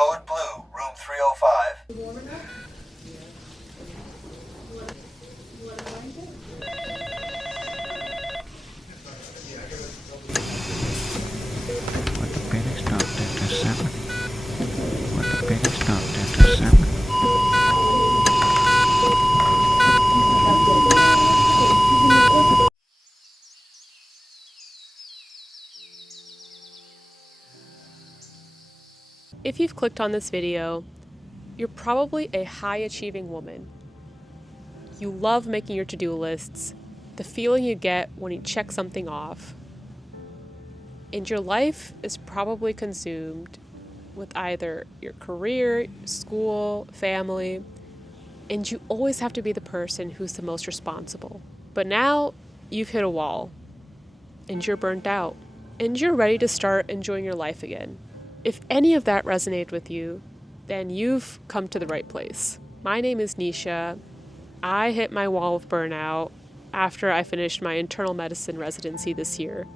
Code blue, room 305. Orthopedic stopped after 7. Orthopedic stopped after 7. If you've clicked on this video, you're probably a high-achieving woman. You love making your to-do lists, the feeling you get when you check something off. And your life is probably consumed with either your career, school, family, and you always have to be the person who's the most responsible. But now you've hit a wall, and you're burnt out, and you're ready to start enjoying your life again. If any of that resonated with you, then you've come to the right place. My name is Nisha. I hit my wall of burnout after I finished my internal medicine residency this year,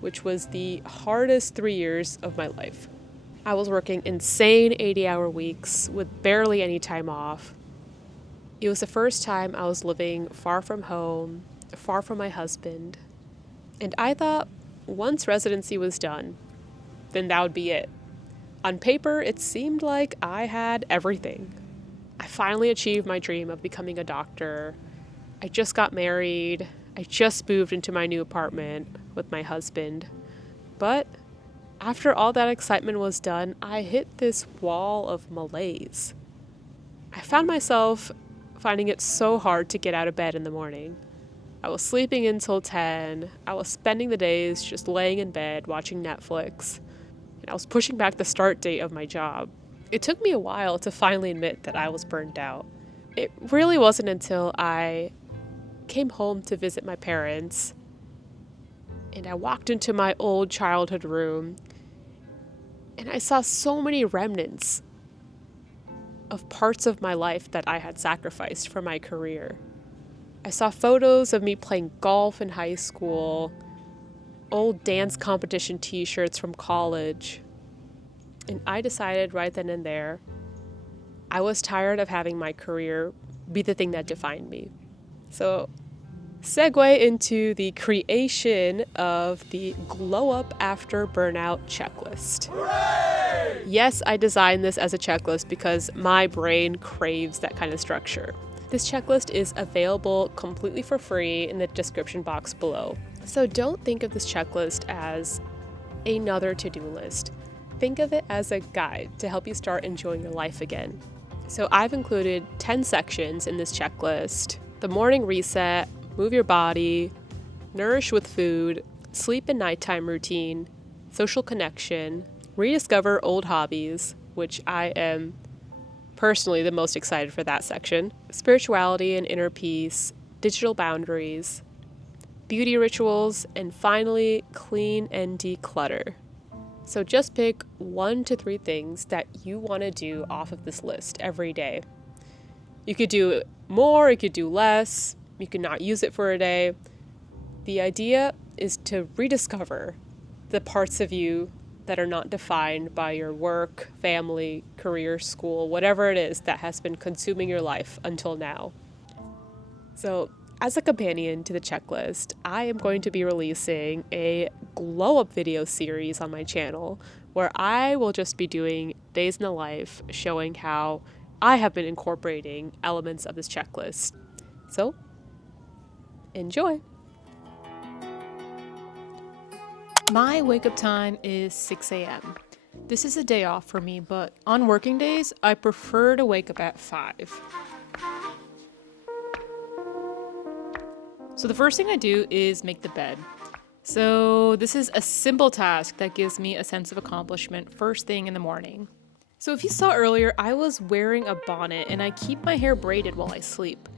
which was the hardest 3 years of my life. I was working insane 80-hour weeks with barely any time off. It was the first time I was living far from home, far from my husband, and I thought once residency was done, then that would be it. On paper, it seemed like I had everything. I finally achieved my dream of becoming a doctor. I just got married. I just moved into my new apartment with my husband. But after all that excitement was done, I hit this wall of malaise. I found myself finding it so hard to get out of bed in the morning. I was sleeping until 10. I was spending the days just laying in bed watching Netflix. And I was pushing back the start date of my job. It took me a while to finally admit that I was burned out. It really wasn't until I came home to visit my parents and I walked into my old childhood room and I saw so many remnants of parts of my life that I had sacrificed for my career. I saw photos of me playing golf in high school, old dance competition t-shirts from college, and I decided right then and there I was tired of having my career be the thing that defined me. So, segue into the creation of the Glow Up After Burnout checklist. Hooray! Yes, I designed this as a checklist because my brain craves that kind of structure. This checklist is available completely for free in the description box below. So don't think of this checklist as another to-do list. Think of it as a guide to help you start enjoying your life again. So I've included 10 sections in this checklist: the morning reset, move your body, nourish with food, sleep and nighttime routine, social connection, rediscover old hobbies, which I am personally the most excited for that section, spirituality and inner peace, digital boundaries, beauty rituals, and finally, clean and declutter. So just pick 1 to 3 things that you want to do off of this list every day. You could do more, you could do less, you could not use it for a day. The idea is to rediscover the parts of you that are not defined by your work, family, career, school, whatever it is that has been consuming your life until now. So, as a companion to the checklist, I am going to be releasing a glow-up video series on my channel where I will just be doing days in the life showing how I have been incorporating elements of this checklist. So, enjoy! My wake-up time is 6 a.m. This is a day off for me, but on working days, I prefer to wake up at 5. So the first thing I do is make the bed. So this is a simple task that gives me a sense of accomplishment first thing in the morning. So if you saw earlier, I was wearing a bonnet and I keep my hair braided while I sleep.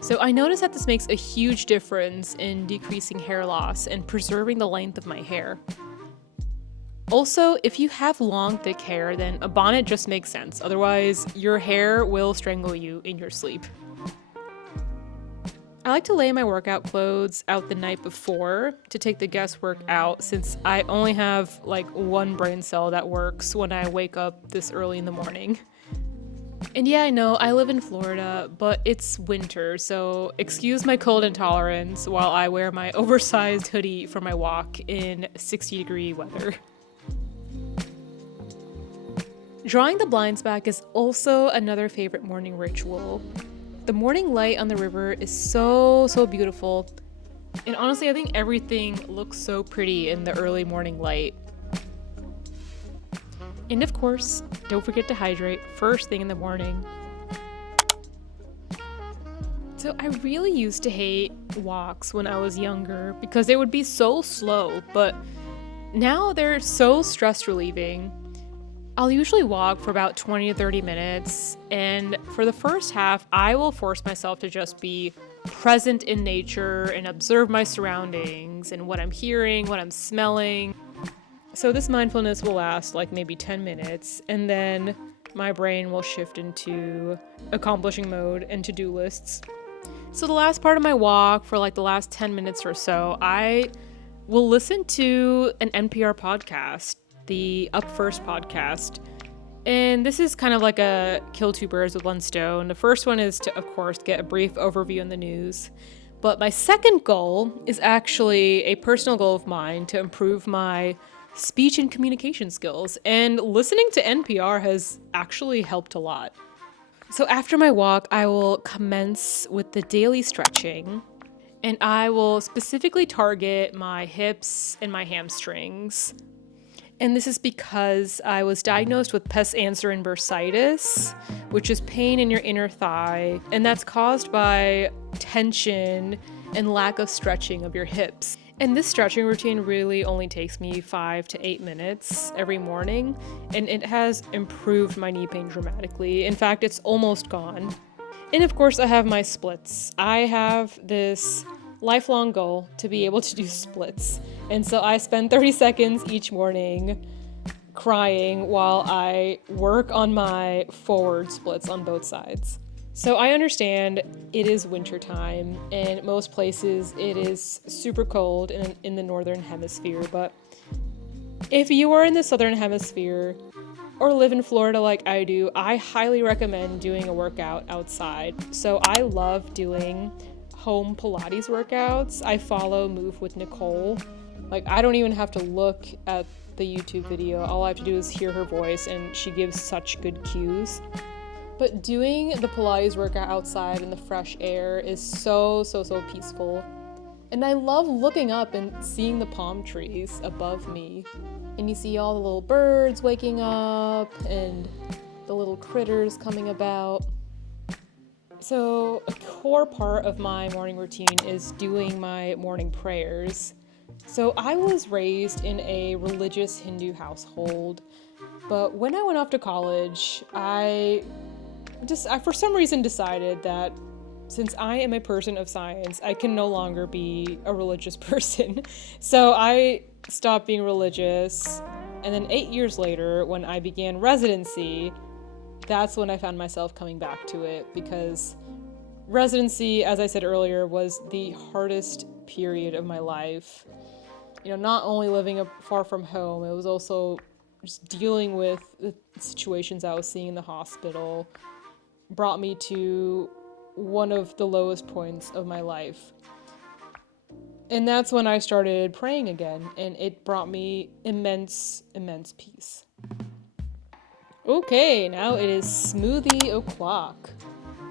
So I noticed that this makes a huge difference in decreasing hair loss and preserving the length of my hair. Also, if you have long, thick hair, then a bonnet just makes sense. Otherwise, your hair will strangle you in your sleep. I like to lay my workout clothes out the night before to take the guesswork out, since I only have like one brain cell that works when I wake up this early in the morning. And yeah, I know I live in Florida, but it's winter, so excuse my cold intolerance while I wear my oversized hoodie for my walk in 60-degree weather. Drawing the blinds back is also another favorite morning ritual. The morning light on the river is so beautiful. And honestly, I think everything looks so pretty in the early morning light. And of course, don't forget to hydrate first thing in the morning. So I really used to hate walks when I was younger because they would be so slow, but now they're so stress relieving. I'll usually walk for about 20 to 30 minutes, and for the first half, I will force myself to just be present in nature and observe my surroundings and what I'm hearing, what I'm smelling. So this mindfulness will last like maybe 10 minutes, and then my brain will shift into accomplishing mode and to-do lists. So the last part of my walk, for like the last 10 minutes or so, I will listen to an NPR podcast, the Up First podcast. And this is kind of like a kill two birds with one stone. The first one is to, of course, get a brief overview in the news. But my second goal is actually a personal goal of mine to improve my speech and communication skills. And listening to NPR has actually helped a lot. So after my walk, I will commence with the daily stretching. And I will specifically target my hips and my hamstrings. And this is because I was diagnosed with pes anserin bursitis, which is pain in your inner thigh, and that's caused by tension and lack of stretching of your hips. And this stretching routine really only takes me 5 to 8 minutes every morning, and it has improved my knee pain dramatically. In fact, it's almost gone. And of course, I have my splits. I have this lifelong goal to be able to do splits. And so I spend 30 seconds each morning crying while I work on my forward splits on both sides. So I understand it is wintertime, and most places it is super cold in the northern hemisphere, but if you are in the southern hemisphere or live in Florida like I do, I highly recommend doing a workout outside. So I love doing home Pilates workouts. I follow Move with Nicole. Like, I don't even have to look at the YouTube video. All I have to do is hear her voice, and she gives such good cues. But doing the Pilates workout outside in the fresh air is so peaceful. And I love looking up and seeing the palm trees above me. And you see all the little birds waking up and the little critters coming about. So a core part of my morning routine is doing my morning prayers. So I was raised in a religious Hindu household, but when I went off to college, I for some reason decided that since I am a person of science, I can no longer be a religious person. So I stopped being religious, and then 8 years later, when I began residency, that's when I found myself coming back to it, because residency, as I said earlier, was the hardest period of my life. You know, not only living far from home, it was also just dealing with the situations I was seeing in the hospital brought me to one of the lowest points of my life. And that's when I started praying again, and it brought me immense peace. Okay, now it is smoothie o'clock.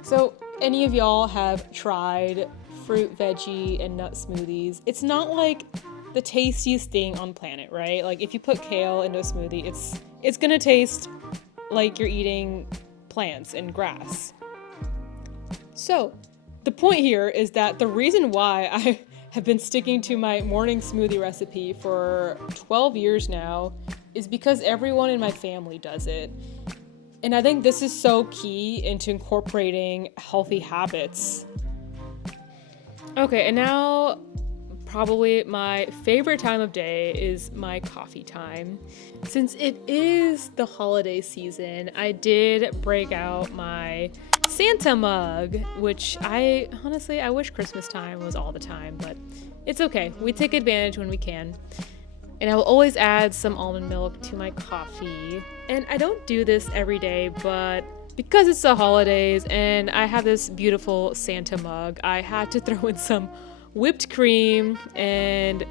So, any of y'all have tried fruit, veggie, and nut smoothies? It's not like the tastiest thing on planet, right? Like, if you put kale into a smoothie, it's gonna taste like you're eating plants and grass. So, the point here is that the reason why I have been sticking to my morning smoothie recipe for 12 years now is because everyone in my family does it. And I think this is so key into incorporating healthy habits. Okay, and now probably my favorite time of day is my coffee time. Since it is the holiday season, I did break out my Santa mug, which I wish Christmas time was all the time, but it's okay. We take advantage when we can. And I will always add some almond milk to my coffee. And I don't do this every day, but because it's the holidays and I have this beautiful Santa mug, I had to throw in some whipped cream, and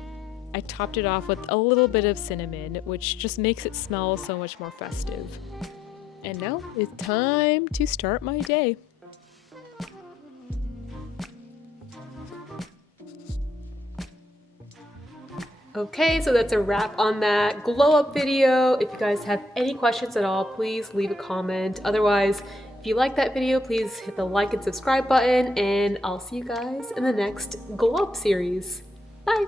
I topped it off with a little bit of cinnamon, which just makes it smell so much more festive. And now it's time to start my day. Okay, so that's a wrap on that glow up video. If you guys have any questions at all, please leave a comment. Otherwise, if you like that video, please hit the like and subscribe button, and I'll see you guys in the next glow up series. Bye.